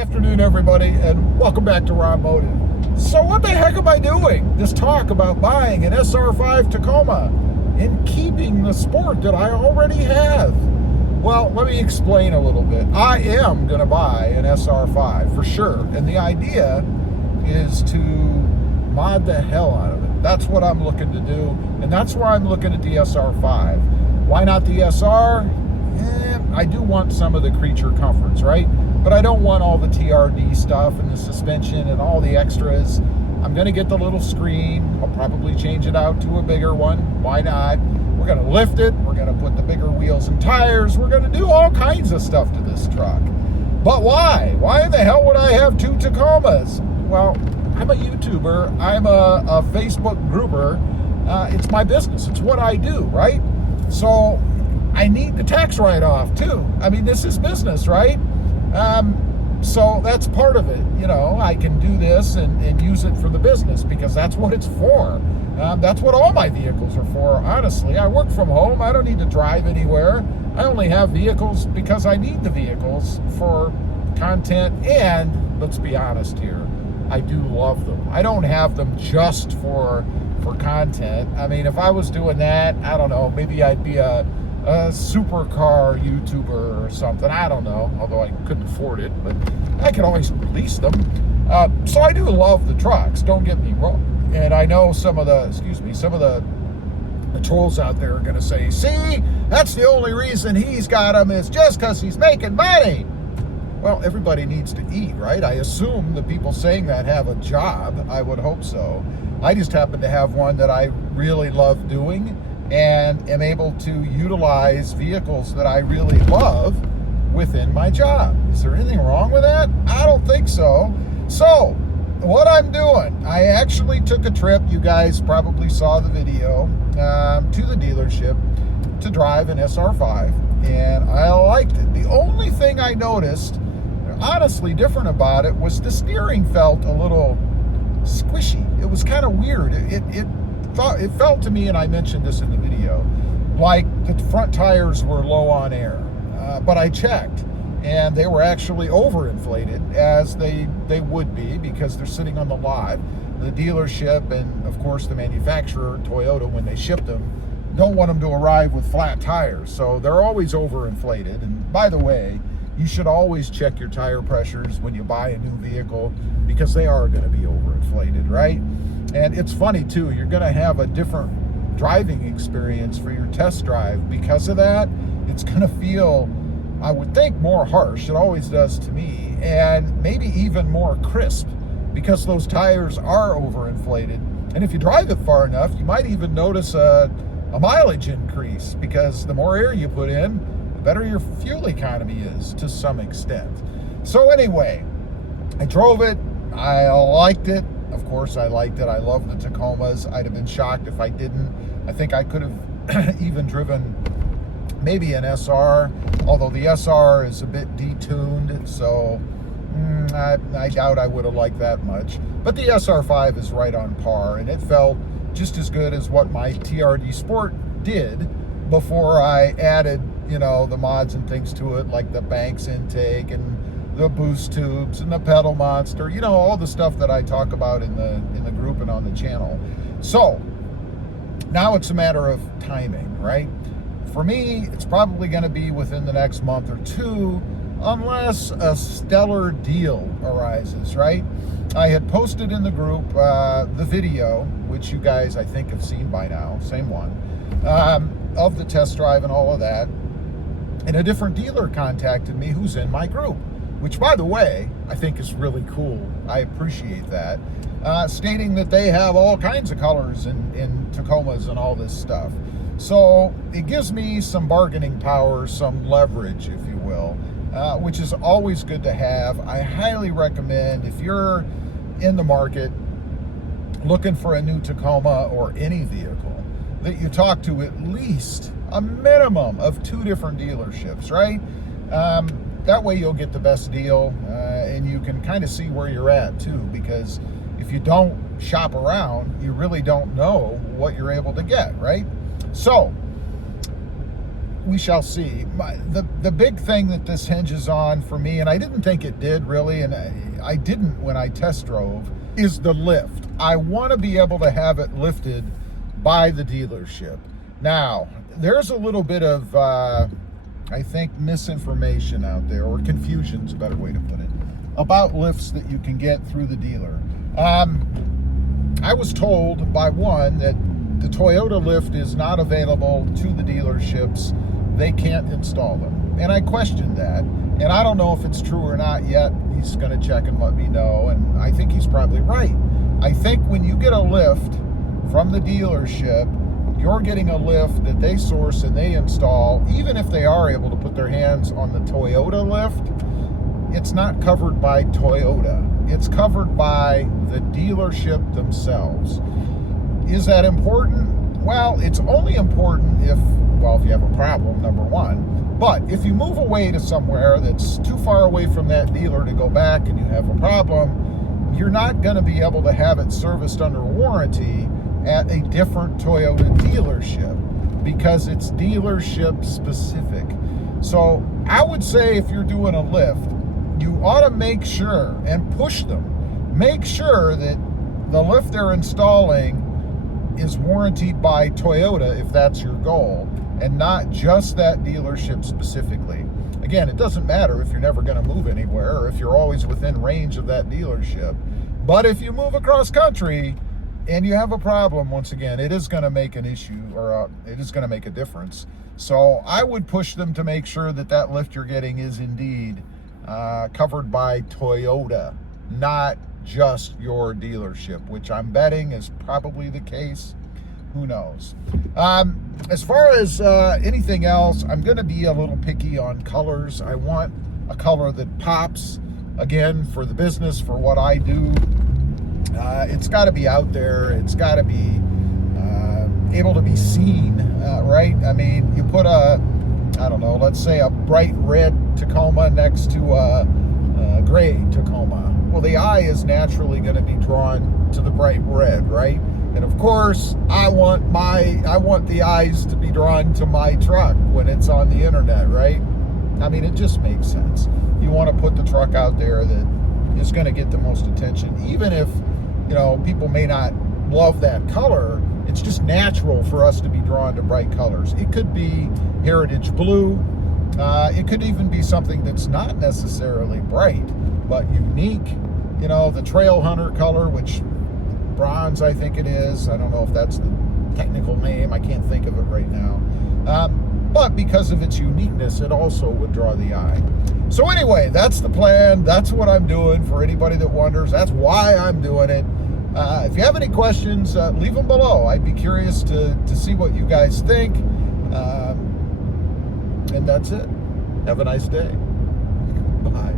afternoon, everybody, and welcome back to RobMotive. So what the heck am I doing? This talk about buying an SR5 Tacoma and keeping the sport that I already have. Well, let me explain a little bit. I am going to buy an SR5 for sure, and the idea is to mod the hell out of it. That's what I'm looking to do, and that's why I'm looking at the SR5. Why not the SR? I do want some of the creature comforts, right? But I don't want all the TRD stuff and the suspension and all the extras. I'm going to get the little screen. I'll probably change it out to a bigger one. Why not? We're going to lift it. We're going to put the bigger wheels and tires. We're going to do all kinds of stuff to this truck. But why? Why in the hell would I have two Tacomas? Well, I'm a YouTuber. I'm a Facebook grouper. It's my business. It's what I do, right? So I need the tax write-off too. I mean, this is business, right? So that's part of it. You know, I can do this and use it for the business because that's what it's for. That's what all my vehicles are for, honestly. I work from home. I don't need to drive anywhere. I only have vehicles because I need the vehicles for content, and let's be honest here, I do love them. I don't have them just for content. I mean, if I was doing that, I don't know, maybe I'd be a supercar YouTuber or something. I don't know, although I couldn't afford it, but I could always release them. So I do love the trucks, don't get me wrong. And I know some of the trolls out there are going to say, see, that's the only reason he's got them is just because he's making money. Well, everybody needs to eat, right? I assume the people saying that have a job. I would hope so. I just happen to have one that I really love doing and am able to utilize vehicles that I really love within my job. Is there anything wrong with that? I don't think so. So, what I'm doing, I actually took a trip, you guys probably saw the video, to the dealership to drive an SR5, and I liked it. The only thing I noticed, honestly different about it, was the steering felt a little squishy. It was kind of weird. It felt to me, and I mentioned this in the video, like the front tires were low on air. But I checked, and they were actually overinflated, as they would be, because they're sitting on the lot. The dealership and, of course, the manufacturer, Toyota, when they ship them, don't want them to arrive with flat tires. So they're always overinflated. And by the way, you should always check your tire pressures when you buy a new vehicle, because they are going to be overinflated, right? And it's funny too, you're going to have a different driving experience for your test drive because of that. It's going to feel, I would think, more harsh. It always does to me, and maybe even more crisp because those tires are overinflated. And if you drive it far enough, you might even notice a mileage increase, because the more air you put in, the better your fuel economy is to some extent. So anyway, I drove it. I liked it. Of course, I liked it. I love the Tacomas. I'd have been shocked if I didn't. I think I could have even driven maybe an SR, although the SR is a bit detuned, so I doubt I would have liked that much. But the SR5 is right on par, and it felt just as good as what my TRD Sport did before I added, you know, the mods and things to it, like the Banks intake and the boost tubes and the PedalMonster, you know, all the stuff that I talk about in the group and on the channel. So now it's a matter of timing, right? For me, it's probably going to be within the next month or two, unless a stellar deal arises, right? I had posted in the group the video, which you guys I think have seen by now, same one, of the test drive and all of that. And a different dealer contacted me who's in my group, which, by the way, I think is really cool. I appreciate that. Stating that they have all kinds of colors in Tacomas and all this stuff. So it gives me some bargaining power, some leverage, if you will, which is always good to have. I highly recommend, if you're in the market looking for a new Tacoma or any vehicle, that you talk to at least a minimum of 2 different dealerships, right? That way you'll get the best deal, and you can kind of see where you're at too, because if you don't shop around, you really don't know what you're able to get, right? So we shall see. The big thing that this hinges on for me, and I didn't think it did really, and I didn't when I test drove, is the lift. I want to be able to have it lifted by the dealership. Now, there's a little bit of, I think, misinformation out there, or confusion's a better way to put it, about lifts that you can get through the dealer. I was told by one that the Toyota lift is not available to the dealerships. They can't install them. And I questioned that. And I don't know if it's true or not yet. He's going to check and let me know. And I think he's probably right. I think when you get a lift from the dealership, you're getting a lift that they source and they install. Even if they are able to put their hands on the Toyota lift, it's not covered by Toyota. It's covered by the dealership themselves. Is that important? Well, it's only important if you have a problem, number one. But if you move away to somewhere that's too far away from that dealer to go back and you have a problem, you're not going to be able to have it serviced under warranty at a different Toyota dealership because it's dealership specific. So I would say if you're doing a lift, you ought to make sure and push them. Make sure that the lift they're installing is warranted by Toyota if that's your goal, and not just that dealership specifically. Again, it doesn't matter if you're never going to move anywhere or if you're always within range of that dealership. But if you move across country and you have a problem, once again, it is going to make an issue, or it is going to make a difference. So I would push them to make sure that that lift you're getting is indeed covered by Toyota, not just your dealership, which I'm betting is probably the case. Who knows? As far as anything else, I'm going to be a little picky on colors. I want a color that pops. Again, for the business, for what I do, it's got to be out there. It's got to be able to be seen, right? I mean, you put let's say a bright red Tacoma next to a gray Tacoma. Well, the eye is naturally going to be drawn to the bright red, right? And of course, I want the eyes to be drawn to my truck when it's on the internet, right? I mean, it just makes sense. You want to put the truck out there that is going to get the most attention, even if, people may not love that color. It's just natural for us to be drawn to bright colors. It could be heritage blue. It could even be something that's not necessarily bright, but unique. The trail hunter color, which bronze, I think it is. I don't know if that's the technical name. I can't think of it right now. But because of its uniqueness, it also would draw the eye. So anyway, that's the plan. That's what I'm doing for anybody that wonders. That's why I'm doing it. If you have any questions, leave them below. I'd be curious to see what you guys think. And that's it. Have a nice day. Bye.